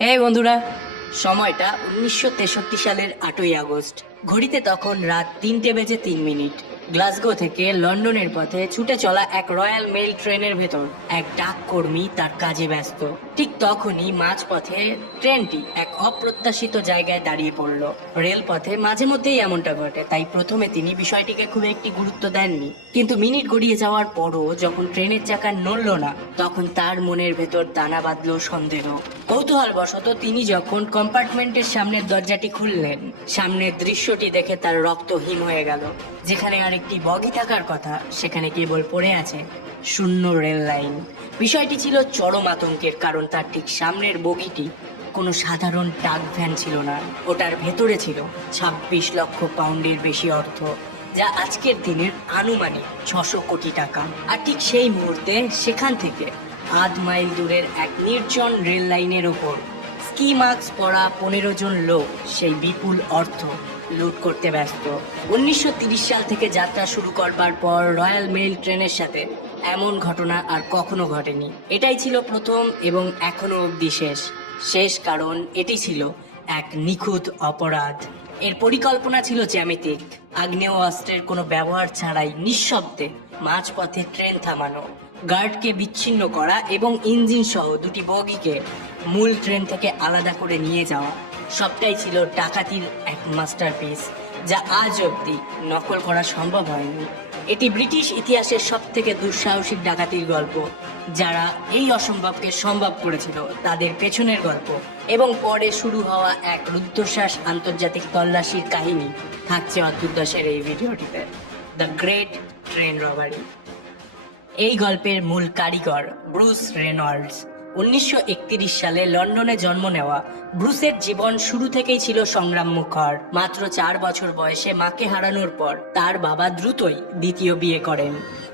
এই বন্ধুরা, সময়টা 1963 সালের 8ই আগস্ট। ঘড়িতে তখন রাত 3:03। গ্লাসগো থেকে লন্ডনের পথে ছুটে চলা এক রয়্যাল মেইল ট্রেনের ভেতর এক ডাক কর্মী তার কাজে ব্যস্ত। ঠিক তখনই মাঝপথে ট্রেনটি এক অপ্রত্যাশিত জায়গায় দাঁড়িয়ে পড়ল। রেলপথে মাঝে মধ্যেই এমনটা ঘটে, তাই প্রথমে তিনি বিষয়টিকে খুব একটি গুরুত্ব দেননি। কিন্তু মিনিট গড়িয়ে যাওয়ার পরও যখন ট্রেনের চাকা নড়ল না, তখন তার মনের ভেতর দানা বাঁধল সন্দেহ। কৌতূহল বশত তিনি যখন কম্পার্টমেন্টের সামনের দরজাটি খুললেন, সামনের দৃশ্যটি দেখে তার রক্ত হিম হয়ে গেল। যেখানে আরেকটি বগি থাকার কথা, সেখানে কেবল পড়ে আছে শূন্য রেল লাইন। বিষয়টি ছিল চরম আতঙ্কের, কারণ তার ঠিক সামনের বগিটি কোনো সাধারণ ডাক ভ্যান ছিল না। ওটার ভেতরে ছিল 26 লক্ষ পাউন্ডের বেশি অর্থ, যা আজকের দিনের আনুমানিক 600 কোটি টাকা। আর ঠিক সেই মুহূর্তে সেখান থেকে আধ মাইল দূরের এক নির্জন রেল লাইনের ওপর স্কি মাস্ক পরা 15 জন লোক সেই বিপুল অর্থ লুট করতে ব্যস্ত। 1930 সাল থেকে যাত্রা শুরু করবার পর রয়্যাল মেইল ট্রেনের সাথে এমন ঘটনা আর কখনো ঘটেনি। এটাই ছিল প্রথম এবং এখনো অবধি শেষ কারণ এটি ছিল এক নিখুঁত অপরাধ। এর পরিকল্পনা ছিল জ্যামিতিক। আগ্নেয়াস্ত্রের কোনো ব্যবহার ছাড়াই নিঃশব্দে মাঝপথে ট্রেন থামানো, গার্ডকে বিচ্ছিন্ন করা এবং ইঞ্জিন সহ দুটি বগিকে মূল ট্রেন থেকে আলাদা করে নিয়ে যাওয়া, সবটাই ছিল ডাকাতির এক মাস্টারপিস, যা আজ অবধি নকল করা সম্ভব হয়নি। এটি ব্রিটিশ ইতিহাসের সব থেকে দুঃসাহসিক ডাকাতির গল্প। যারা এই অসম্ভবকে সম্ভব করেছিল তাদের পেছনের গল্প এবং পরে শুরু হওয়া এক রুদ্ধশ্বাস আন্তর্জাতিক তল্লাশির কাহিনী থাকছে অদ্ভুত দশের এই ভিডিওটিতে, দ্য গ্রেট ট্রেন রবারি। এই গল্পের মূল কারিগর ব্রুস রেনল্ডস। 1931 সালে লন্ডনে জন্ম নেওয়া ব্রুসের জীবন শুরু থেকেই ছিল সংগ্রাম মুখর। মাত্র 4 বছর বয়সে মাকে হারানোর পর তার বাবা দ্রুতই দ্বিতীয় বিয়ে করেন।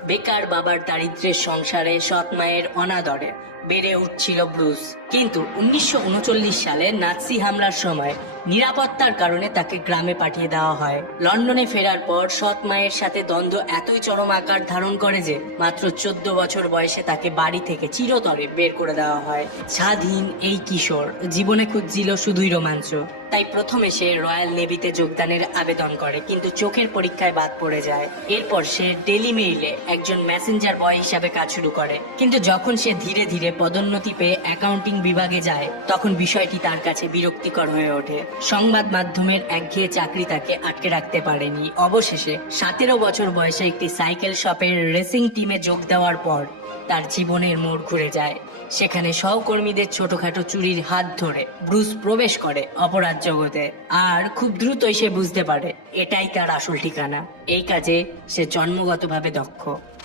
বেকার বাবার দারিদ্র্যের সংসারে সৎ মায়ের অনাদরে বেড়ে উঠছিল ব্রুস। কিন্তু 1939 সালে নাৎসি হামলার সময় নিরাপত্তার কারণে তাকে গ্রামে পাঠিয়ে দেওয়া হয়। লন্ডনে ফেরার পর সৎ মায়ের সাথে দ্বন্দ্ব এতই চরম আকার ধারণ করে যে মাত্র 14 বছর বয়সে তাকে বাড়ি থেকে চিরতরে বের করে দেওয়া হয়। স্বাধীন এই কিশোর জীবনে খুঁজছিল শুধুই রোমাঞ্চ। তাই প্রথমে সে রয়্যাল নেভিতে যোগদানের আবেদন করে, কিন্তু চোখের পরীক্ষায় বাদ পড়ে যায়। এরপর সে ডেলি মেইলে একজন মেসেঞ্জার বয় হিসাবে কাজ শুরু করে। কিন্তু যখন সে ধীরে ধীরে পদোন্নতি পেয়ে অ্যাকাউন্টিং বিভাগে যায়, তখন বিষয়টি তার কাছে বিরক্তিকর হয়ে ওঠে। সংবাদ মাধ্যমের একঘেয়ে চাকরি তাকে আটকে রাখতে পারেনি। অবশেষে 17 বছর বয়সে একটি সাইকেল শপের রেসিং টিমে যোগ দেওয়ার পর তার জীবনের মোড় ঘুরে যায়। সেখানে সহকর্মীদের ছোটখাটো চুরির হাত ধরে ব্রুস প্রবেশ করে অপরাধ জগতে। আর খুব দ্রুতই সে বুঝতে পারে এটাই তার আসল ঠিকানা। এই কাজে সে জন্মগতভাবে দক্ষ।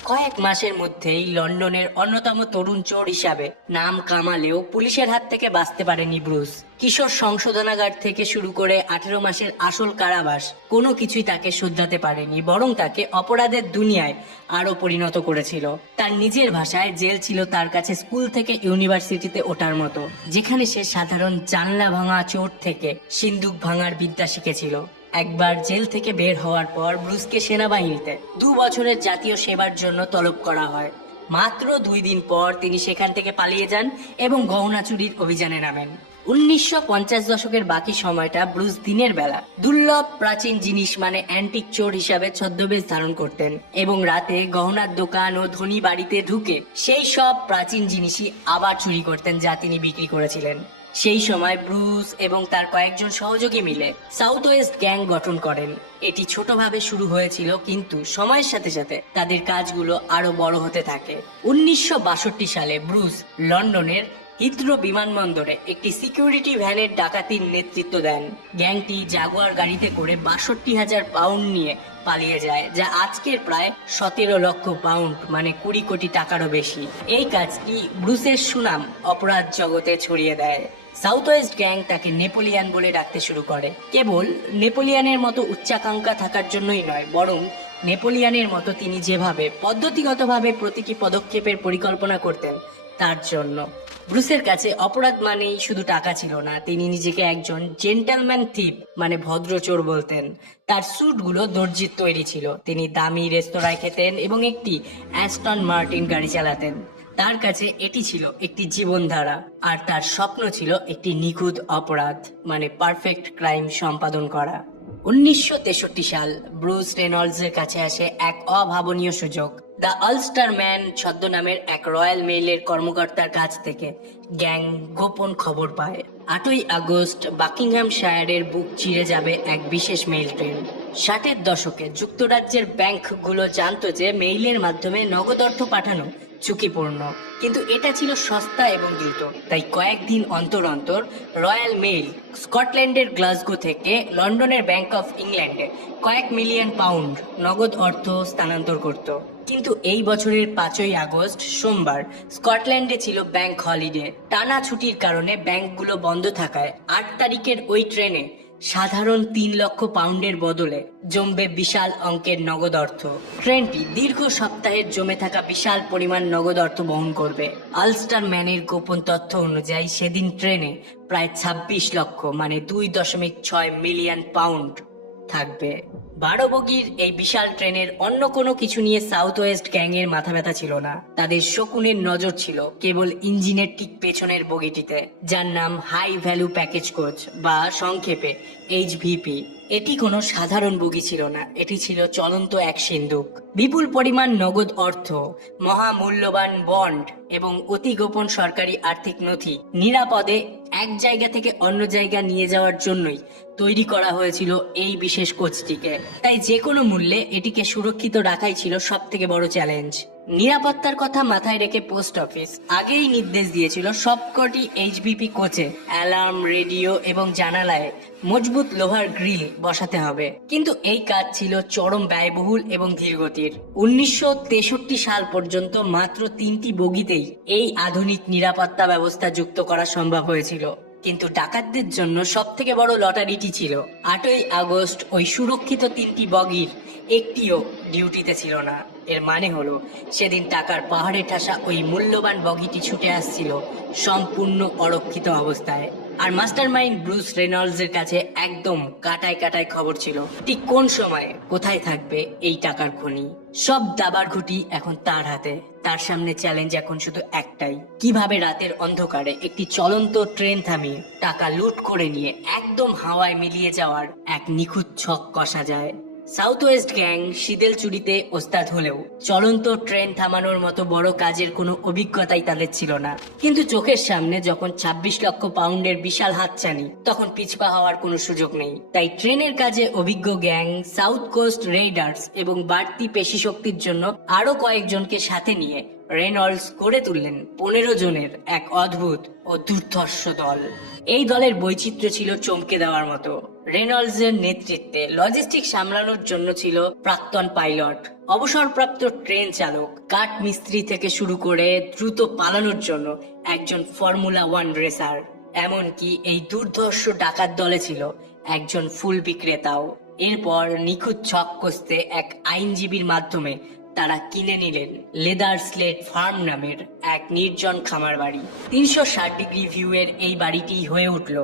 কয়েক মাসের মধ্যেই লন্ডনের অন্যতম তরুণ চোর হিসাবে নাম কামালেও পুলিশের হাত থেকে বাঁচতে পারেনি ব্রুস। কিশোর সংশোধনাগার থেকে শুরু করে 18 মাসের আসল কারাবাস কোনো কিছুই তাকে শুধরাতে পারেনি, বরং তাকে অপরাধের দুনিয়ায় আরো পরিণত করেছিল। তার নিজের ভাষায় জেল ছিল তার কাছে স্কুল থেকে ইউনিভার্সিটিতে ওঠার মতো, যেখানে সে সাধারণ জানলা ভাঙা চোর থেকে সিন্দুক ভাঙার বিদ্যা শিখেছিল। একবার জেল থেকে বের হওয়ার পর ব্রুসকে সেনাবাহিনীতে 2 বছরের জাতীয় সেবার জন্য তলব করা হয়। মাত্র 2 দিন পর তিনি সেখান থেকে পালিয়ে যান এবং গহনা চুরির অভিযানে নামেন। 1950 দশকের বাকি সময়টা ব্রুস দিনের বেলা দুর্লভ প্রাচীন জিনিস মানে অ্যান্টিক চোর হিসাবে ছদ্মবেশ ধারণ করতেন এবং রাতে গহনার দোকান ও ধনী বাড়িতে ঢুকে সেই সব প্রাচীন জিনিসই আবার চুরি করতেন যা তিনি বিক্রি করেছিলেন। সেই সময় ব্রুস এবং তার কয়েকজন সহযোগী মিলে সাউথ ওয়েস্ট গ্যাং গঠন করেন। এটি ছোটভাবে শুরু হয়েছিল, কিন্তু সময়ের সাথে সাথে তাদের কাজগুলো আরো বড় হতে থাকে। 1962 সালে ব্রুস লন্ডনের হিথ্রো বিমানবন্দরে একটি সিকিউরিটি ভ্যানের ডাকাতির নেতৃত্ব দেন। গ্যাংটি জাগুয়ার গাড়িতে করে 62,000 পাউন্ড নিয়ে পালিয়ে যায়, যা আজকের প্রায় 17 লক্ষ পাউন্ড মানে 20 কোটি টাকারও বেশি। এই কাজটি ব্রুসের সুনাম অপরাধ জগতে ছড়িয়ে দেয়। সাউথ ওয়েস্ট গ্যাং তাকে নেপোলিয়ান বলে ডাকতে শুরু করে। কেবল নেপোলিয়ানের মতো উচ্চাকাঙ্ক্ষা থাকার জন্যই নয়, বরং নেপোলিয়ানের মতো তিনি যেভাবে পদ্ধতিগতভাবে প্রতিটি পদক্ষেপের পরিকল্পনা করতেন তার জন্য। ব্রুসের কাছে অপরাধ মানেই শুধু টাকা ছিল না, তিনি নিজেকে একজন জেন্টলম্যান থিপ মানে ভদ্র চোর বলতেন। তার স্যুটগুলো দর্জির তৈরি ছিল, তিনি দামি রেস্তোরাঁয় খেতেন এবং একটি অ্যাস্টন মার্টিন গাড়ি চালাতেন। তার কাছে এটি ছিল একটি জীবনধারা, আর তার স্বপ্ন ছিল একটি নিখুঁত অপরাধ মানে পারফেক্ট ক্রাইম সম্পাদন করা। 1963 সাল ব্রুস রেনল্ডসের কাছে আসে এক অভাবনীয় সুযোগ। দ্য অলস্টার ম্যান ছদ্মনামের এক রয়্যাল মেইলের কর্মকর্তার কাছ থেকে গ্যাং গোপন খবর পায় 8ই আগস্ট বাকিংহামশায়ারের বুক চিরে যাবে এক বিশেষ মেইল ট্রেন। 60-এর দশকে যুক্তরাজ্যের ব্যাংকগুলো জানতো যে মেইলের মাধ্যমে নগদ অর্থ পাঠানো ঝুঁকিপূর্ণ, কিন্তু এটা ছিল সস্তা এবং দ্রুত। তাই কয়েকদিন অন্তর অন্তর রয়্যাল মেইল স্কটল্যান্ডের গ্লাসগো থেকে লন্ডনের ব্যাংক অফ ইংল্যান্ডে কয়েক মিলিয়ন পাউন্ড নগদ অর্থ স্থানান্তর করত। কিন্তু এই বছরের 5ই আগস্ট সোমবার স্কটল্যান্ডে ছিল ব্যাংক হলিডে। টানা ছুটির কারণে ব্যাংকগুলো বন্ধ থাকায় 8 তারিখের ওই ট্রেনে সাধারণ 3 লক্ষ পাউন্ডের বদলে জমবে বিশাল অঙ্কের নগদ অর্থ। ট্রেনটি দীর্ঘ সপ্তাহের জমে থাকা বিশাল পরিমাণ নগদ অর্থ বহন করবে। আলস্টার ম্যানের গোপন তথ্য অনুযায়ী সেদিন ট্রেনে প্রায় 26 লক্ষ মানে 2.6 মিলিয়ন পাউন্ড থাকবে। 12 বগির এই বিশাল ট্রেনের অন্য কোনো কিছু নিয়ে সাউথ ওয়েস্ট গ্যাং এর মাথা ব্যথা ছিল না। তাদের শকুনের নজর ছিল কেবল ইঞ্জিনের ঠিক পেছনের বগিটিতে, যার নাম হাই ভ্যালু প্যাকেজ কোচ বা সংক্ষেপে HVP। এটি কোনো সাধারণ বগি ছিল না, এটি ছিল চলন্ত এক সিন্দুক। বিপুল পরিমাণ নগদ অর্থ, মহামূল্যবান বন্ড এবং অতি গোপন সরকারি আর্থিক নথি নিরাপদে এক জায়গা থেকে অন্য জায়গা নিয়ে যাওয়ার জন্যই তৈরি করা হয়েছিল এই বিশেষ কোচটিকে। তাই যে কোনো মূল্যে এটিকে সুরক্ষিত রাখাই ছিল সব থেকে বড় চ্যালেঞ্জ। নিরাপত্তার কথা মাথায় রেখে পোস্ট অফিস আগেই নির্দেশ দিয়েছিল সবকটি HVP কোচে অ্যালার্ম, রেডিও এবং জানালায় মজবুত লোহার গ্রিল বসাতে হবে। কিন্তু এই কাজ ছিল চরম ব্যয়বহুল এবং ধীরগতির। 1963 সাল পর্যন্ত মাত্র 3টি বগিতেই এই আধুনিক নিরাপত্তা ব্যবস্থা যুক্ত করা সম্ভব হয়েছিল। কিন্তু ডাকাতদের জন্য সব থেকে বড় লটারিটি ছিল 8ই আগস্ট ওই সুরক্ষিত 3টি বগির একটিও ডিউটিতে ছিল না। এর মানে হলো সেদিন টাকার পাহাড়ে ঠাসা ওই মূল্যবান বগিটি ছুটে আসছিল সম্পূর্ণ অরক্ষিত অবস্থায়। আর মাস্টারমাইন্ড ব্রুস রেনল্ডসের কাছে একদম কাটায় কাটায় খবর ছিল ঠিক কোন সময়ে কোথায় থাকবে এই টাকার খনি। সব দাবার ঘুটি এখন তার হাতে। তার সামনে চ্যালেঞ্জ এখন শুধু একটাই, কিভাবে রাতের অন্ধকারে একটি চলন্ত ট্রেন থামিয়ে টাকা লুট করে নিয়ে একদম হাওয়ায় মিলিয়ে যাওয়ার এক নিখুঁত ছক কষা যায়। সাউথ ওয়েস্ট গ্যাং শীতল চুরিতে ওস্তাদ হলেও চলন্ত ট্রেন থামানোর মতো বড় কাজের কোনো অভিজ্ঞতাই তাদের ছিল না। কিন্তু চোখের সামনে যখন 26 লক্ষ পাউন্ডের বিশাল হাতছানি, তখন পিছপা হওয়ার কোনো সুযোগ নেই। তাই ট্রেনের কাজে অভিজ্ঞ গ্যাং, সাউথ কোস্ট রেইডার্স এবং বাড়তি পেশি শক্তির জন্য আরো কয়েকজনকে সাথে নিয়ে রেনল্ডস গড়ে তুললেন 15 জনের এক অদ্ভুত ও দুর্ধর্ষ দল। এই দলের বৈচিত্র্য ছিল চমকে দেওয়ার মতো। রেনল্ডসের নেতৃত্বে লজিস্টিক সামলানোর জন্য ছিল প্রাক্তন পাইলট, অবসরপ্রাপ্ত ট্রেন চালক, কাঠ মিস্ত্রি থেকে শুরু করে দ্রুত পালানোর জন্য একজন ফর্মুলা 1 রেসার। এমনকি এই দুর্ধর্ষ ডাকাত দলে ছিল একজন ফুল বিক্রেতাও। এরপর নিখুঁত ছক কষতে এক আইনজীবীর মাধ্যমে তারা কিনে নিলেন লেদার স্লেট ফার্ম নামের এক নির্জন খামার বাড়ি। 360 ডিগ্রি ভিউ এর এই বাড়িটি হয়ে উঠল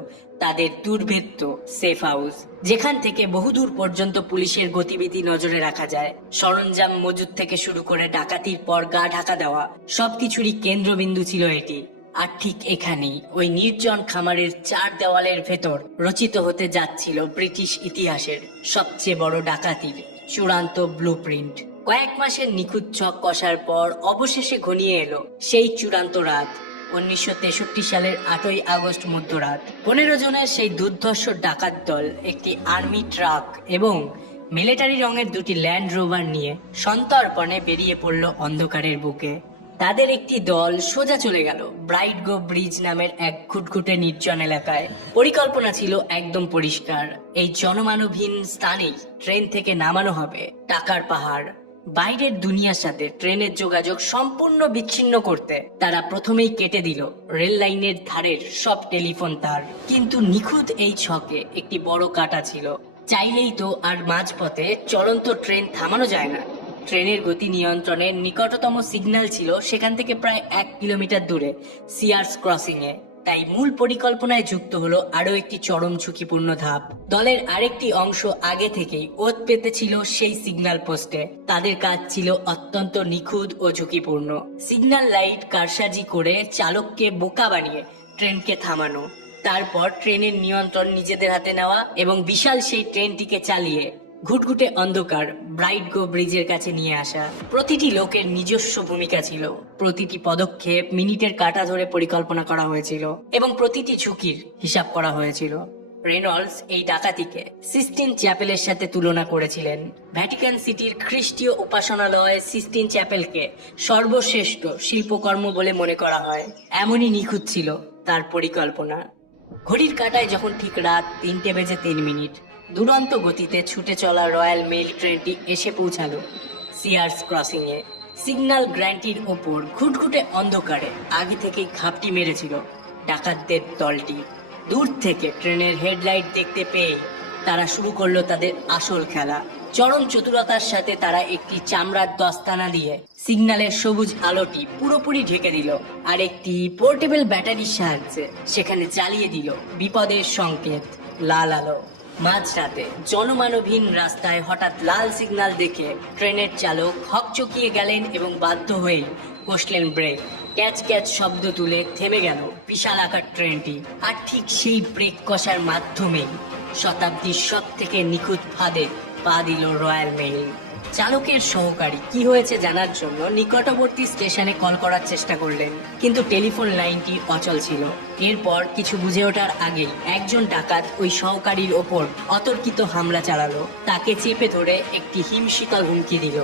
তাদের দুর্ভেদ্য সেফ হাউস, যেখান থেকে বহুদূর পর্যন্ত পুলিশের গতিবিধি নজরে রাখা যায়। সরঞ্জাম মজুদ থেকে শুরু করে ডাকাতির পর গা ঢাকা দেওয়া সবকিছুরই কেন্দ্রবিন্দু ছিল এটি। আর ঠিক এখানেই ওই নির্জন খামারের 4 দেওয়ালের ভেতর রচিত হতে যাচ্ছিল ব্রিটিশ ইতিহাসের সবচেয়ে বড় ডাকাতির চূড়ান্ত ব্লুপ্রিন্ট। কয়েক মাসের নিখুঁত ছক কষার পর অবশেষে ঘনিয়ে এলো সেই চূড়ান্ত রাত। 1963 সালের 8ই আগস্ট মধ্যরাত। 15 জনের সেই দুর্ধর্ষ ডাকাত দল একটি আর্মি ট্রাক এবং মিলিটারি রঙের 2টি ল্যান্ড রোভার নিয়ে সন্তর্পণে বেরিয়ে পড়ল অন্ধকারের বুকে। তাদের একটি দল সোজা চলে গেল ব্রাইট গো ব্রিজ নামের এক ঘুটঘুটে নির্জন এলাকায়। পরিকল্পনা ছিল একদম পরিষ্কার, এই জনমানবহীন স্থানেই ট্রেন থেকে নামানো হবে টাকার পাহাড়। বাইরের দুনিয়ার সাথে ট্রেনের যোগাযোগ সম্পূর্ণ বিচ্ছিন্ন করতে তারা প্রথমেই কেটে দিল রেল লাইনের ধারের সব টেলিফোন তার। কিন্তু নিখুঁত এই ছকে একটি বড় কাটা ছিল, চাইলেই তো আর মাঝপথে চলন্ত ট্রেন থামানো যায় না। ট্রেনের গতি নিয়ন্ত্রণের নিকটতম সিগন্যাল ছিল সেখান থেকে প্রায় 1 কিলোমিটার দূরে সিয়ার্স ক্রসিং এ। তাই মূল পরিকল্পনায় যুক্ত হলো আরো একটি চরম ঝুঁকিপূর্ণ ধাপ। দলের আরেকটি অংশ আগে থেকেই ওত পেতেছিল সেই সিগন্যাল পোস্টে। তাদের কাজ ছিল অত্যন্ত নিখুঁত ও ঝুঁকিপূর্ণ। সিগন্যাল লাইট কারসাজি করে চালককে বোকা বানিয়ে ট্রেনকে থামানো, তারপর ট্রেনের নিয়ন্ত্রণ নিজেদের হাতে নেওয়া এবং বিশাল সেই ট্রেনটিকে চালিয়ে ঘুটঘুটে অন্ধকার ব্রাইট গো ব্রিজের কাছে নিয়ে আসা। প্রতিটি লোকের নিজস্ব ভূমিকা ছিল, প্রতিটি পদক্ষেপ মিনিটের কাঁটা ধরে পরিকল্পনা করা হয়েছিল এবং প্রতিটি ঝুঁকির হিসাব করা হয়েছিল। রেনল্ডস এই ডাকাতিকে সিস্টিন চ্যাপেলের সাথে তুলনা করেছিলেন। ভ্যাটিকান সিটির খ্রিস্টীয় উপাসনালয় সিস্টিন চ্যাপেলকে সর্বশ্রেষ্ঠ শিল্পকর্ম বলে মনে করা হয়। এমনই নিখুঁত ছিল তার পরিকল্পনা। ঘড়ির কাঁটায় যখন ঠিক রাত 3:03 দুরন্ত গতিতে ছুটে চলা রয়্যাল মেইল ট্রেনটি এসে পৌঁছালো সিয়ার্স ক্রসিং এ। সিগন্যাল গ্র্যান্টির ওপর ঘুটঘুটে অন্ধকারে আগে থেকেই ঘাপটি মেরেছিল ডাকাতদের দলটি। দূর থেকে ট্রেনের হেডলাইট দেখতে পেয়ে তারা শুরু করলো তাদের আসল খেলা। চরম চতুরতার সাথে তারা একটি চামড়ার দস্তানা দিয়ে সিগন্যালের সবুজ আলোটি পুরোপুরি ঢেকে দিল, আর একটি পোর্টেবল ব্যাটারির সাহায্যে সেখানে জ্বালিয়ে দিল বিপদের সংকেত, লাল আলো। মাঝরাতে জনমানবহীন রাস্তায় হঠাৎ লাল সিগন্যাল দেখে ট্রেনের চালক হকচকিয়ে গেলেন এবং বাধ্য হয়ে কষলেন ব্রেক। ক্যাচ ক্যাচ শব্দ তুলে থেমে গেল বিশাল আকার ট্রেনটি। আর ঠিক সেই ব্রেক কষার মাধ্যমেই শতাব্দীর সব থেকে নিখুঁত ফাঁদে পা দিল রয়্যাল মেইল। চালকের সহকারী কি হয়েছে জানার জন্য নিকটবর্তী স্টেশনে কল করার চেষ্টা করলেন, কিন্তু টেলিফোন লাইনটি অচল ছিল। এরপর কিছু বুঝে ওঠার আগেই একজন ডাকাত ওই সহকারীর ওপর অতর্কিত হামলা চালালো। তাকে চেপে ধরে একটি হিমশীতল হুমকি দিল,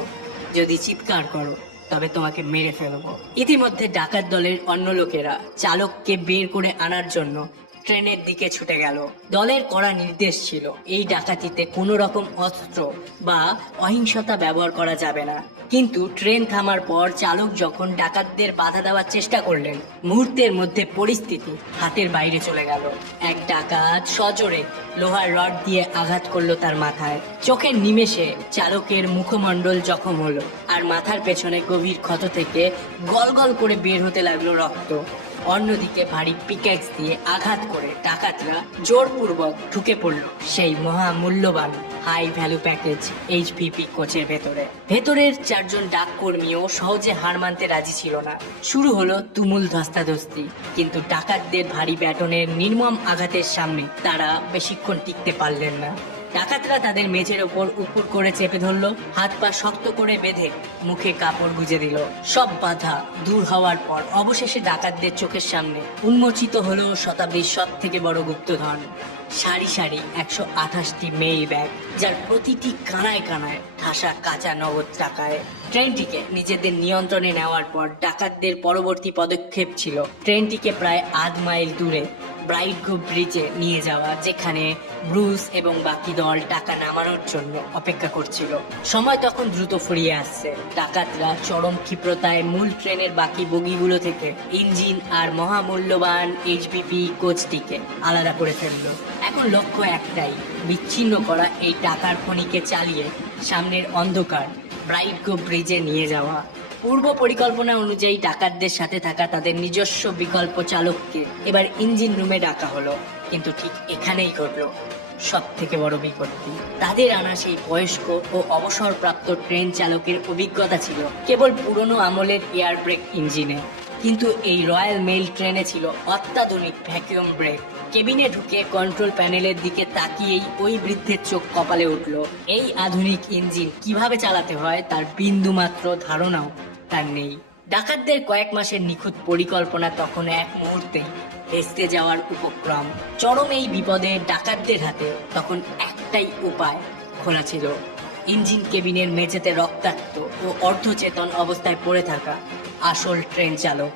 যদি চিৎকার করো তবে তোমাকে মেরে ফেলবো। ইতিমধ্যে ডাকাত দলের অন্য লোকেরা চালককে বের করে আনার জন্য ট্রেনের দিকে ছুটে গেল। দলের কড়া নির্দেশ ছিল এই ডাকাতিতে কোনো রকম অস্ত্র বা অহিংসতা ব্যবহার করা যাবে না। কিন্তু ট্রেন থামার পর চালক যখন ডাকাতদের বাধা দেওয়ার চেষ্টা করলেন, মুহূর্তের মধ্যে পরিস্থিতি হাতের বাইরে চলে গেল। এক ডাকাত সজোরে লোহার রড দিয়ে আঘাত করলো তার মাথায়। চোখের নিমেষে চালকের মুখমণ্ডল জখম হলো, আর মাথার পেছনে গভীর ক্ষত থেকে গলগল করে বের হতে লাগলো রক্ত। অন্যদিকে ভারী পিক্যাক্স দিয়ে আঘাত করে ডাকাতরা জোরপূর্বক ঢুকে পড়ল সেই মহামূল্যবান হাই ভ্যালু প্যাকেজ এইচপিপি কোচের ভেতরের 4 জন ডাক কর্মীও সহজে হার মানতে রাজি ছিল না। শুরু হলো তুমুল ধস্তাধস্তি, কিন্তু ডাকাতদের ভারী ব্যাটনের নির্মম আঘাতের সামনে তারা বেশিক্ষণ টিকতে পারলেন না। ডাকাতরা তাদের মেঝের ওপর উপুর করে চেপে ধরলো, হাত পা শক্ত করে বেঁধে মুখে কাপড় গুজে দিল। সব বাধা দূর হওয়ার পর অবশেষে ডাকাতদের চোখের সামনে উন্মোচিত হলো শতাব্দীর সব থেকে বড় গুপ্তধন, সারি সারি 128টি মেইল ব্যাগ, যার প্রতিটি কানায় কানায় ঠাসা কাঁচা নগদ টাকায়। ট্রেনটিকে নিজেদের নিয়ন্ত্রণে নেওয়ার পর ডাকাতদের পরবর্তী পদক্ষেপ ছিল ট্রেনটিকে প্রায় 1/2 মাইল দূরে ব্রাইট গো ব্রিজে নিয়ে যাওয়া, যেখানে ব্রুস এবং বাকি দল টাকা নামানোর জন্য অপেক্ষা করছিল। সময় তখন দ্রুত ফুরিয়ে আসছে। ডাকাতরা চরম ক্ষিপ্রতায় মূল ট্রেনের বাকি বগিগুলো থেকে ইঞ্জিন আর মহামূল্যবান এইচপিপি কোচটিকে আলাদা করে ফেলল। এখন লক্ষ্য একটাই, বিচ্ছিন্ন করা এই টাকার খনিকে চালিয়ে সামনের অন্ধকার ব্রাইট গো ব্রিজে নিয়ে যাওয়া। পূর্ব পরিকল্পনা অনুযায়ী ডাকাতদের সাথে থাকা তাদের নিজস্ব বিকল্প চালককে এবার ইঞ্জিন রুমে ডাকা হলো, কিন্তু ঠিক এখানেই ঘটল সব থেকে বড় বিপত্তি। তাদের আনা সেই বয়স্ক ও অবসরপ্রাপ্ত ট্রেন চালকের অভিজ্ঞতা ছিল কেবল পুরনো আমলের এয়ার ব্রেক ইঞ্জিনে, কিন্তু এই রয়্যাল মেইল ট্রেনে ছিল অত্যাধুনিক ভ্যাকুয়াম ব্রেক। কেবিনে ঢুকে কন্ট্রোল প্যানেলের দিকে তাকিয়েই ওই বৃদ্ধের চোখ কপালে উঠল। এই আধুনিক ইঞ্জিন কিভাবে চালাতে হয় তার বিন্দুমাত্র ধারণাও তার নেই। ডাকাতদের কয়েক মাসের নিখুঁত পরিকল্পনা তখন এক মুহূর্তেই ভেস্তে যাওয়ার উপক্রম। চরম এই বিপদে ডাকাতদের হাতে তখন একটাই উপায় খোলা ছিল, ইঞ্জিন কেবিনের মেঝেতে রক্তাক্ত ও অর্ধচেতন অবস্থায় পড়ে থাকা আসল ট্রেন চালক।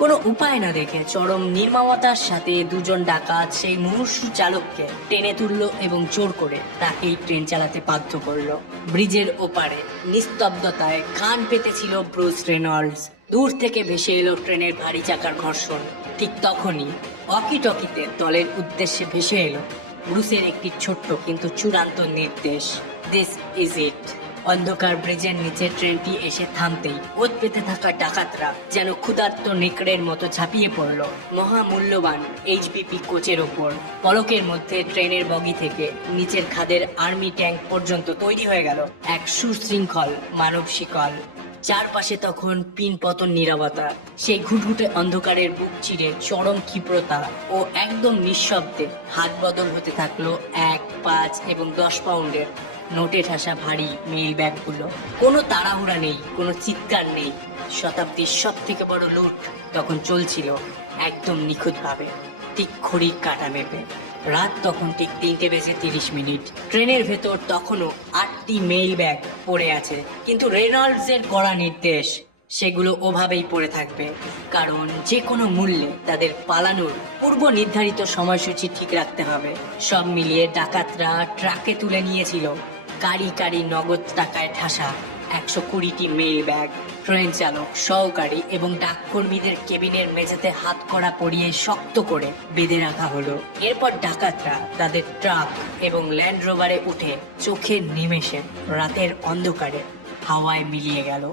কোনো উপায় না দেখে চরম নির্মমতার সাথে 2 জন ডাকাত সেই মুমূর্ষু চালককে টেনে তুলল এবং জোর করে তাকেই ট্রেন চালাতে বাধ্য করলো। ব্রিজের ওপারে নিস্তব্ধতায় কান পেতেছিল ব্রুস রেনল্ডস। দূর থেকে ভেসে এলো ট্রেনের ভারী চাকার ঘর্ষণ। ঠিক তখনই অকিটকিতে দলের উদ্দেশ্যে ভেসে এলো ব্রুসের একটি ছোট্ট কিন্তু চূড়ান্ত নির্দেশ, দিস ইজ ইট। অন্ধকার ব্রিজের নিচে ট্রেনটি এসে থামতেই ওত পেতে থাকা ডাকাতরা যেন ক্ষুধার্ত নেকড়ের মতো ঝাঁপিয়ে পড়ল মহামূল্যবান এইচবিপি কোচের ওপর। পলকের মধ্যে ট্রেনের বগি থেকে নিচের খাদের আর্মি ট্যাঙ্ক পর্যন্ত তৈরি হয়ে গেল এক সুশৃঙ্খল মানব শিকল। চারপাশে তখন পিনপতন নীরবতা, সেই ঘুটঘুটে অন্ধকারের বুক চিরে চরম ক্ষিপ্রতা ও একদম নিঃশব্দে হাত বদল হতে থাকলো 1, 5 এবং 10 পাউন্ডের নোটে ঠাসা ভারী মেইল ব্যাগগুলো। কোনো তাড়াহুড়া নেই, কোনো চিৎকার নেই। শতাব্দীর সব থেকে বড় লুট তখন চলছিল একদম নিখুঁতভাবে, ঠিক ঘড়ির কাঁটা মেপে। রাত তখন ঠিক 3:30। ট্রেনের ভেতর তখনও 8টি মেইল ব্যাগ পড়ে আছে, কিন্তু রেনল্ডসের কড়া নির্দেশ সেগুলো ওভাবেই পড়ে থাকবে, কারণ যে কোনো মূল্যে তাদের পালানোর পূর্ব নির্ধারিত সময়সূচি ঠিক রাখতে হবে। সব মিলিয়ে ডাকাতরা ট্রাকে তুলে নিয়েছিল কারি কারি নগদ টাকায় ঠাসা 120টি মেইল ব্যাগ। ট্রেন চালক, সহকারী এবং ডাককর্মীদের কেবিনের মেঝেতে হাত কড়া পরিয়ে শক্ত করে বেঁধে রাখা হলো। এরপর ডাকাতরা তাদের ট্রাক এবং ল্যান্ড রোভারে উঠে চোখের নিমেষে রাতের অন্ধকারে হাওয়ায় মিলিয়ে গেল।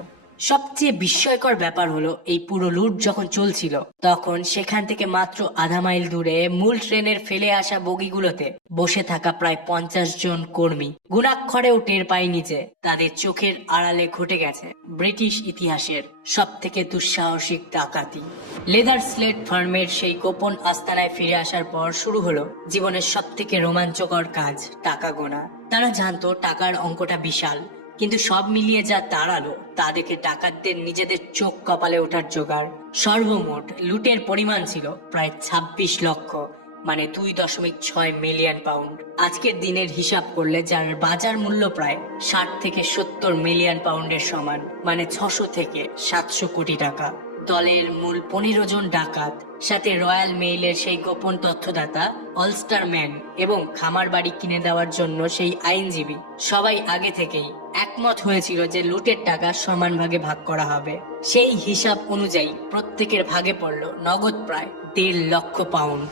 সবচেয়ে বিস্ময়কর ব্যাপার হলো, এই পুরো লুট যখন চলছিল তখন সেখান থেকে মাত্র আধা মাইল দূরে মূল ট্রেনের ফেলে আসা বগিগুলোতে বসে থাকা প্রায় 50 জন কর্মী গুণাক্ষরেও টের পায়নি যে তাদের চোখের আড়ালে ঘটে গেছে ব্রিটিশ ইতিহাসের সব থেকে দুঃসাহসিক ডাকাতি। লেদার স্লেট ফার্মের সেই গোপন আস্তানায় ফিরে আসার পর শুরু হলো জীবনের সব থেকে রোমাঞ্চকর কাজ, টাকা গোনা। তারা জানতো টাকার অঙ্কটা বিশাল, কিন্তু সব মিলিয়ে যা দাঁড়ালো তা দেখে ডাকাতদের নিজেদের চোখ কপালে ওঠার জোগাড়। সর্বমোট লুটের পরিমাণ ছিল প্রায় 26 লক্ষ, মানে 2.6 মিলিয়ন পাউন্ড। আজকের দিনের হিসাব করলে যার বাজার মূল্য প্রায় 60 থেকে 70 মিলিয়ন পাউন্ডের সমান, মানে 600 থেকে 700 কোটি টাকা। দলের মূল 15 জন ডাকাত, সাথে রয়্যাল মেইলের সেই গোপন তথ্যদাতা অলস্টার ম্যান এবং খামার বাড়ি কিনে দেওয়ার জন্য সেই আইনজীবী, সবাই আগে থেকেই একমত হয়েছিল যে লুটের টাকা সমান ভাগে ভাগ করা হবে। সেই হিসাব অনুযায়ী প্রত্যেকের ভাগে পড়ল নগদ প্রায় 1.5 লক্ষ পাউন্ড।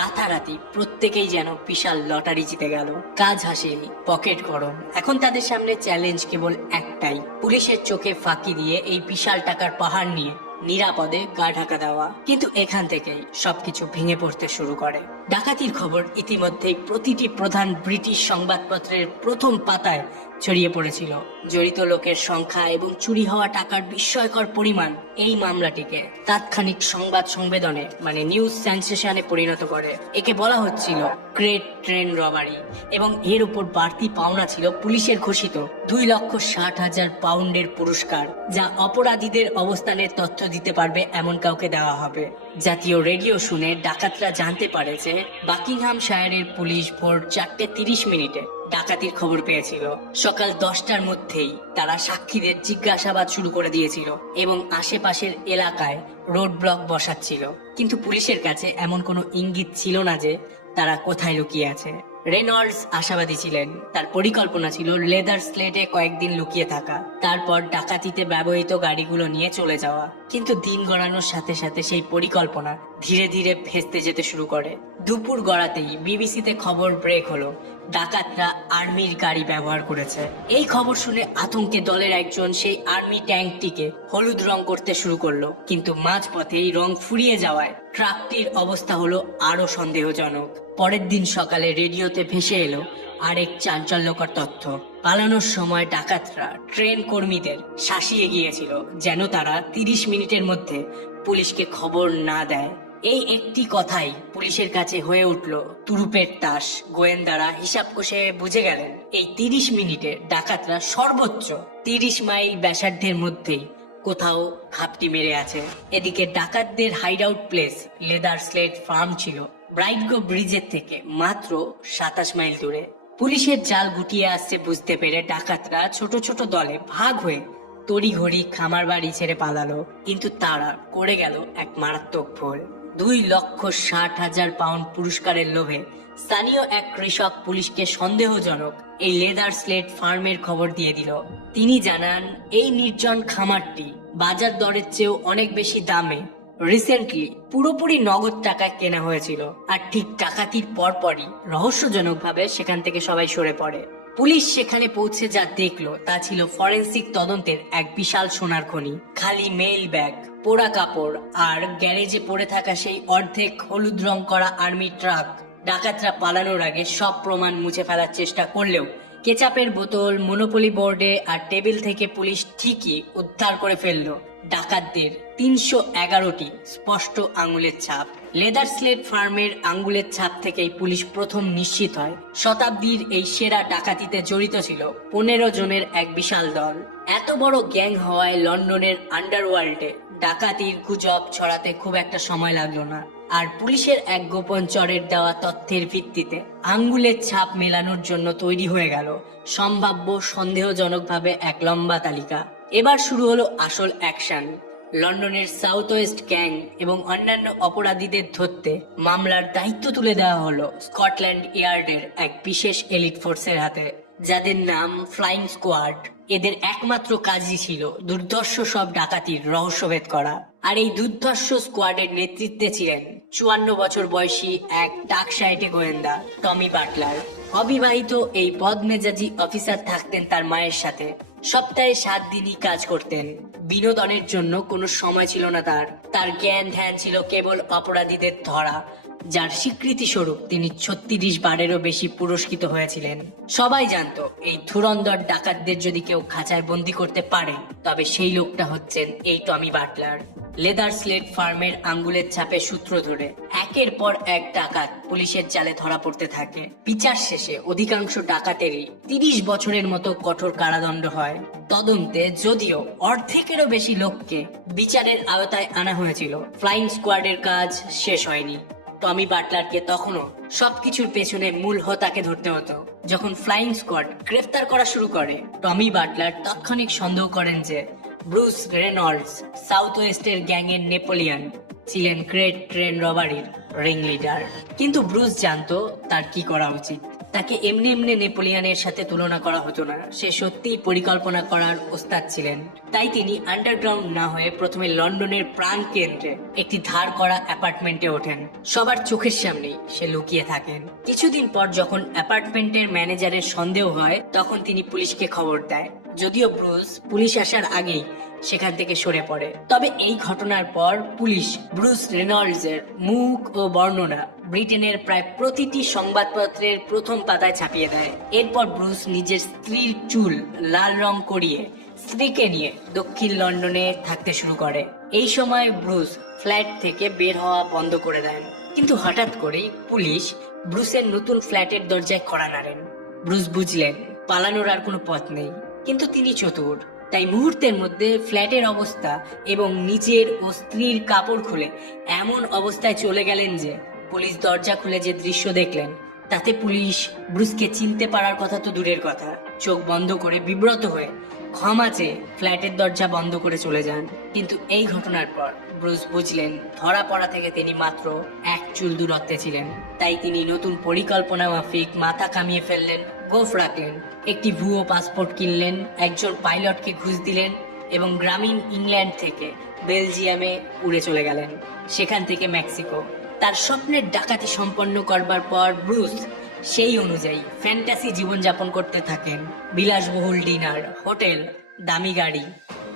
রাতারাতি প্রত্যেকেই যেন বিশাল লটারি জিতে গেল। কাজ হাসিল, পকেট গরম। এখন তাদের সামনে চ্যালেঞ্জ কেবল একটাই, পুলিশের চোখে ফাঁকি দিয়ে এই বিশাল টাকার পাহাড় নিয়ে নিরাপদে গা ঢাকা দেওয়া। কিন্তু এখান থেকেই সবকিছু ভেঙে পড়তে শুরু করে। ডাকাতির খবর ইতিমধ্যেই প্রতিটি প্রধান ব্রিটিশ সংবাদপত্রের প্রথম পাতায় ছড়িয়ে পড়েছিল। জড়িত লোকের সংখ্যা এবং চুরি হওয়া টাকার বিস্ময়কর পরিমাণ এই মামলাটিকে তাৎক্ষণিক সংবাদ সংবেদনে, মানে নিউজ সেন্সেশনে পরিণত করে। একে বলা হচ্ছিল গ্রেট ট্রেন রবারি, এবং এর উপর বাড়তি পাওনা ছিল পুলিশের ঘোষিত 2,60,000 পাউন্ডের পুরস্কার, যা অপরাধীদের অবস্থানের তথ্য দিতে পারবে এমন কাউকে দেওয়া হবে। জাতীয় রেডিও শুনে ডাকাতরা জানতে পারে যে বাকিংহামশায়ারের পুলিশ ভোর 4:30 ডাকাতির খবর পেয়েছিল। সকাল 10টার মধ্যেই তারা সাক্ষীদের জিজ্ঞাসাবাদ শুরু করে দিয়েছিল এবং আশেপাশের এলাকায় রোড ব্লক বসাচ্ছিল। কিন্তু পুলিশের কাছে এমন কোনো ইঙ্গিত ছিল না যে তারা কোথায় লুকিয়ে আছে। রেনল্ডস আশাবাদী ছিলেন। তার পরিকল্পনা ছিল লেদার স্লেটে কয়েকদিন লুকিয়ে থাকা, তারপর ডাকাতিতে ব্যবহৃত গাড়িগুলো নিয়ে চলে যাওয়া। কিন্তু দিন গড়ানোর সাথে সাথে সেই পরিকল্পনা ধীরে ধীরে ভেস্তে যেতে শুরু করে। দুপুর গড়াতেই বিবিসিতে খবর ব্রেক হলো, ডাকাতরা আর্মির গাড়ি ব্যবহার করেছে। এই খবর শুনে আতঙ্কে দলের একজন সেই আর্মি ট্যাঙ্কটিকে হলুদ রং করতে শুরু করলো, কিন্তু মাঝপথেই রং ফুরিয়ে যাওয়ায় ট্রাকটির অবস্থা হলো আরো সন্দেহজনক। পরের দিন সকালে রেডিওতে ভেসে এলো আরেক চাঞ্চল্যকর তথ্য। পালানোর সময় ডাকাতরা ট্রেন কর্মীদের শাসিয়ে গিয়েছিল যেন তারা 30 মিনিটের মধ্যে পুলিশকে খবর না দেয়। এই একটি কথাই পুলিশের কাছে হয়ে উঠল তুরুপের তাস। গোয়েন্দারা হিসাব কষে বুঝে গেলেন এই 30 মিনিটে ডাকাতরা সর্বোচ্চ 30 মাইল ব্যাসার্ধের মধ্যেই কোথাও ঘাপটি মেরে আছে। এদিকে ডাকাতদের hideout place leather slate farm ছিল ব্রাইটগো ব্রিজের থেকে মাত্র 27 মাইল দূরে। পুলিশের জাল গুটিয়ে আসছে বুঝতে পেরে ডাকাতরা ছোট ছোট দলে ভাগ হয়ে তড়িঘড়ি খামার বাড়ি ছেড়ে পালালো। কিন্তু তারা করে গেল এক মারাত্মক ভুল। 2,60,000 পাউন্ড পুরস্কারের লোভে স্থানীয় এক কৃষক পুলিশকে সন্দেহজনক এই লেদার স্লেট ফার্মের খবর দিয়ে দিল। তিনি জানান এই নির্জন খামারটি বাজার দরের চেয়েও অনেক বেশি দামে রিসেন্টলি পুরোপুরি নগদ টাকায় কেনা হয়েছিল। আর ঠিক ডাকাতির পরপরই রহস্যজনকভাবে সেখান থেকে সবাই সরে পড়ে। পুলিশ সেখানে পৌঁছে যা দেখলো তা ছিল ফরেন্সিক তদন্তের এক বিশাল সোনার খনি। খালি মেইল ব্যাগ, পোড়া কাপড় আর গ্যারেজে পড়ে থাকা সেই অর্ধেক হলুদ রং করা আর্মি ট্রাক। ডাকাতরা পালানোর আগে সব প্রমাণ মুছে ফেলার চেষ্টা করলেও কেচাপের বোতল, মনোপলি বোর্ডে আর টেবিল থেকে পুলিশ ঠিকই উদ্ধার করে ফেললো ডাকাতদের 311টি স্পষ্ট আঙুলের ছাপ। লেদার স্লেট ফার্মের আঙ্গুলের ছাপ থেকেই পুলিশ প্রথম নিশ্চিত হয় শতাব্দীর এই সেরা ডাকাতিতে জড়িত ছিল 15 জনের এক বিশাল দল। এত বড় গ্যাং হওয়ায় লন্ডনের আন্ডারওয়ার্ল্ডে ডাকাতির গুজব ছড়াতে খুব একটা সময় লাগলো না। আর পুলিশের এক গোপন চরের দেওয়া তথ্যের ভিত্তিতে আঙ্গুলের ছাপ মেলানোর জন্য তৈরি হয়ে গেল সম্ভাব্য সন্দেহজনকভাবে এক লম্বা তালিকা। এবার শুরু হলো আসল অ্যাকশন। লন্ডনের সাউথ ওয়েস্ট গ্যাং এবং অন্যান্য অপরাধীদের ধরতে মামলার দায়িত্ব তুলে দেওয়া হলো স্কটল্যান্ড ইয়ার্ডের এক বিশেষ এলিট ফোর্সের হাতে, যাদের নাম ফ্লাইং স্কোয়াড। এদের একমাত্র কাজই ছিল দুর্ধর্ষ সব ডাকাতির রহস্যভেদ করা। আর এই দুর্ধর্ষ স্কোয়াডের নেতৃত্বে ছিলেন 54 বছর বয়সী এক ডাকসাইটে গোয়েন্দা টমি বাটলার। অবিবাহিত এই বদমেজাজি অফিসার থাকতেন তার মায়ের সাথে। সপ্তাহে 7 দিনই কাজ করতেন। বিনোদনের জন্য কোনো সময় ছিল না তার জ্ঞান ধ্যান ছিল কেবল অপরাধীদের ধরা, যার স্বীকৃতি স্বরূপ তিনি 36 বারেরও বেশি পুরস্কৃত হয়েছিলেন। সবাই জানতো এই ধুরন্ধর ডাকাতদের যদি কেউ খাঁচায় বন্দি করতে পারে তবে সেই লোকটা হচ্ছেন এই টমি বাটলার। লেদার স্লেট ফার্মের আঙ্গুলের ছাপে সূত্র ধরে একের পর এক ডাকাত পুলিশের জালে ধরা পড়তে থাকে। বিচার শেষে অধিকাংশ ডাকাতেরই 30 বছরের মতো কঠোর কারাদণ্ড হয়। তদন্তে যদিও অর্ধেকেরও বেশি লোককে বিচারের আওতায় আনা হয়েছিল, ফ্লাইং স্কোয়াডের কাজ শেষ হয়নি। টমি বাটলারকে তখনও সবকিছুর পেছনে মূল হোতাকে ধরতে হতো। যখন ফ্লাইং স্কোয়াড গ্রেফতার করা শুরু করে, টমি বাটলার তাৎক্ষণিক সন্দেহ করেন যে ব্রুস রেনল্ডস, সাউথ ওয়েস্টের গ্যাংয়ের নেপোলিয়ন, ছিলেন গ্রেট ট্রেন রবারির রিং লিডার। কিন্তু ব্রুস জানতো তার কি করা উচিত। তাকে এমনি এমনি নেপোলিয়নের সাথে তুলনা করা হতো না। সে সত্যিই পরিকল্পনা করার ওস্তাদ ছিলেন। তাই তিনি আন্ডারগ্রাউন্ড না হয়ে প্রথমে লন্ডনের প্রাণ কেন্দ্রে একটি ধার করা অ্যাপার্টমেন্টে ওঠেন। সবার চোখের সামনেই সে লুকিয়ে থাকেন। কিছুদিন পর যখন অ্যাপার্টমেন্টের ম্যানেজারের সন্দেহ হয়, তখন তিনি পুলিশকে খবর দেয়। যদিও ব্রুস পুলিশ আসার আগেই সেখান থেকে সরে পড়ে। তবে এই ঘটনার পর পুলিশ ব্রুস রেনল্ডসের মুখ ও বর্ণনা ব্রিটেনের প্রায় প্রতিটি সংবাদপত্রের প্রথম পাতায় ছাপিয়ে দেয়। এরপর ব্রুস নিজের স্ত্রীর চুল লাল রং করিয়ে স্ত্রীকে নিয়ে দক্ষিণ লন্ডনে থাকতে শুরু করে। এই সময় ব্রুস ফ্ল্যাট থেকে বের হওয়া বন্ধ করে দেন। কিন্তু হঠাৎ করেই পুলিশ ব্রুসের নতুন ফ্ল্যাটের দরজায় কড়া নাড়েন। ব্রুস বুঝলেন পালানোর আর কোনো পথ নেই, কিন্তু তিনি চতুর। তাই মুহূর্তের মধ্যে ফ্ল্যাটের অবস্থা এবং নিজের ও স্ত্রীর কাপড় খুলে এমন অবস্থায় চলে গেলেন যে পুলিশ দরজা খুলে যে দৃশ্য দেখলেন তাতে পুলিশ ব্রুসকে চিনতে পারার কথা তো দূরের কথা, চোখ বন্ধ করে বিব্রত হয়ে ক্ষমা চেয়ে ফ্ল্যাটের দরজা বন্ধ করে চলে যান। কিন্তু এই ঘটনার পর ব্রুস বুঝলেন ধরা পড়া থেকে তিনি মাত্র এক চুল দূরত্বে ছিলেন। তাই তিনি নতুন পরিকল্পনা মাফিক মাথা কামিয়ে ফেললেন, গোঁফ রাখলেন, একটি ভুয়ো পাসপোর্ট কিনলেন, একজন পাইলটকে ঘুষ দিলেন এবং গ্রামীণ ইংল্যান্ড থেকে বেলজিয়ামে উড়ে চলে গেলেন, সেখান থেকে মেক্সিকো। তার স্বপ্নের ডাকাতি সম্পন্ন করবার পর ব্রুস সেই অনুযায়ী ফ্যান্টাসি জীবনযাপন করতে থাকেন। বিলাসবহুল ডিনার, হোটেল, দামি গাড়ি।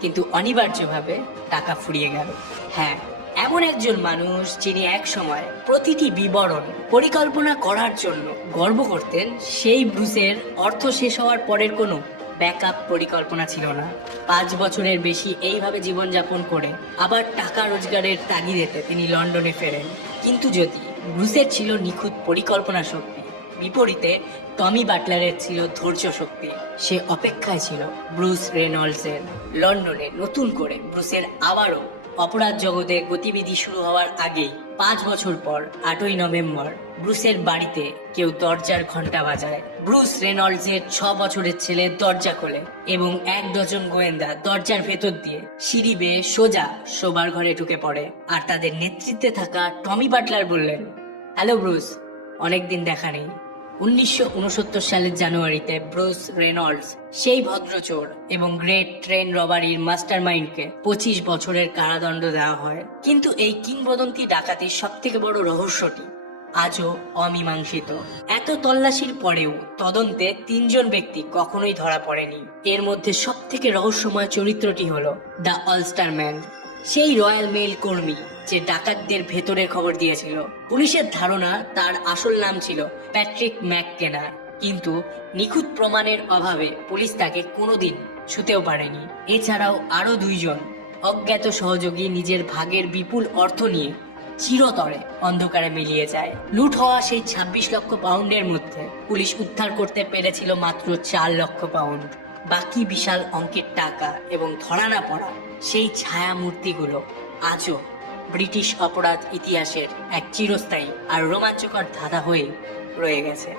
কিন্তু অনিবার্যভাবে টাকা ফুরিয়ে গেল। হ্যাঁ, এমন একজন মানুষ যিনি এক সময় প্রতিটি বিবরণ পরিকল্পনা করার জন্য গর্ব করতেন, সেই ব্রুসের অর্থ শেষ হওয়ার পরের কোনো ব্যাকআপ পরিকল্পনা ছিল না। 5 বছরের বেশি এইভাবে জীবনযাপন করে আবার টাকা রোজগারের তাগিদেতে তিনি লন্ডনে ফেরেন। কিন্তু যদি ব্রুসের ছিল নিখুঁত পরিকল্পনা শক্তি, বিপরীতে টমি বাটলারের ছিল ধৈর্য শক্তি। সে অপেক্ষায় ছিল ব্রুস রেনল্ডসের। লন্ডনে নতুন করে ব্রুসের আবারও অপরাধ জগতে গতিবিধি শুরু হওয়ার আগেই 5 বছর পর 8ই নভেম্বর ব্রুসের বাড়িতে কেউ দরজার ঘন্টা বাজায়। ব্রুস রেনল্ডসের 6 বছরের ছেলে দরজা খোলে এবং 1 ডজন গোয়েন্দা দরজার ভেতর দিয়ে সিঁড়ি বেয়ে সোজা শোবার ঘরে ঢুকে পড়ে। আর তাদের নেতৃত্বে থাকা টমি বাটলার বললেন, হ্যালো ব্রুস, অনেকদিন দেখা নেই। 1969 সালের জানুয়ারিতে ব্রুস রেনল্ডস, সেই ভদ্রচোর এবং গ্রেট ট্রেন রবারির মাস্টারমাইন্ডকে 25 বছরের কারাদণ্ড দেওয়া হয়। কিন্তু এই কিংবদন্তি ডাকাতির সবথেকে বড় রহস্যটি আজও অমীমাংসিত। এত তল্লাশির পরেও তদন্তে 3জন ব্যক্তি কখনোই ধরা পড়েনি। এর মধ্যে সব থেকে রহস্যময় চরিত্রটি হলো দ্য অলস্টার ম্যান, সেই রয়্যাল মেইল কর্মী যে ডাকাতদের ভেতরের খবর দিয়েছিল। পুলিশের ধারণা তার আসল নাম ছিল প্যাট্রিক ম্যাককেনা, কিন্তু নিখুঁত প্রমাণের অভাবে পুলিশ তাকে কোনোদিন ছুঁতেও পারেনি। এছাড়াও আরো 2জন অজ্ঞাত সহযোগী নিজের ভাগের বিপুল অর্থ নিয়ে চিরতরে অন্ধকারে মিলিয়ে যায়। লুট হওয়া সেই 26 লক্ষ পাউন্ডের মধ্যে পুলিশ উদ্ধার করতে পেরেছিল মাত্র 4 লক্ষ পাউন্ড। বাকি বিশাল অঙ্কের টাকা এবং ধরা না পড়া সেই ছায়া মূর্তিগুলো আজও ব্রিটিশ অপরাধ ইতিহাসের এক চিরস্থায়ী আর রোমাঞ্চকর ধাঁধা হয়ে রয়ে গেছে।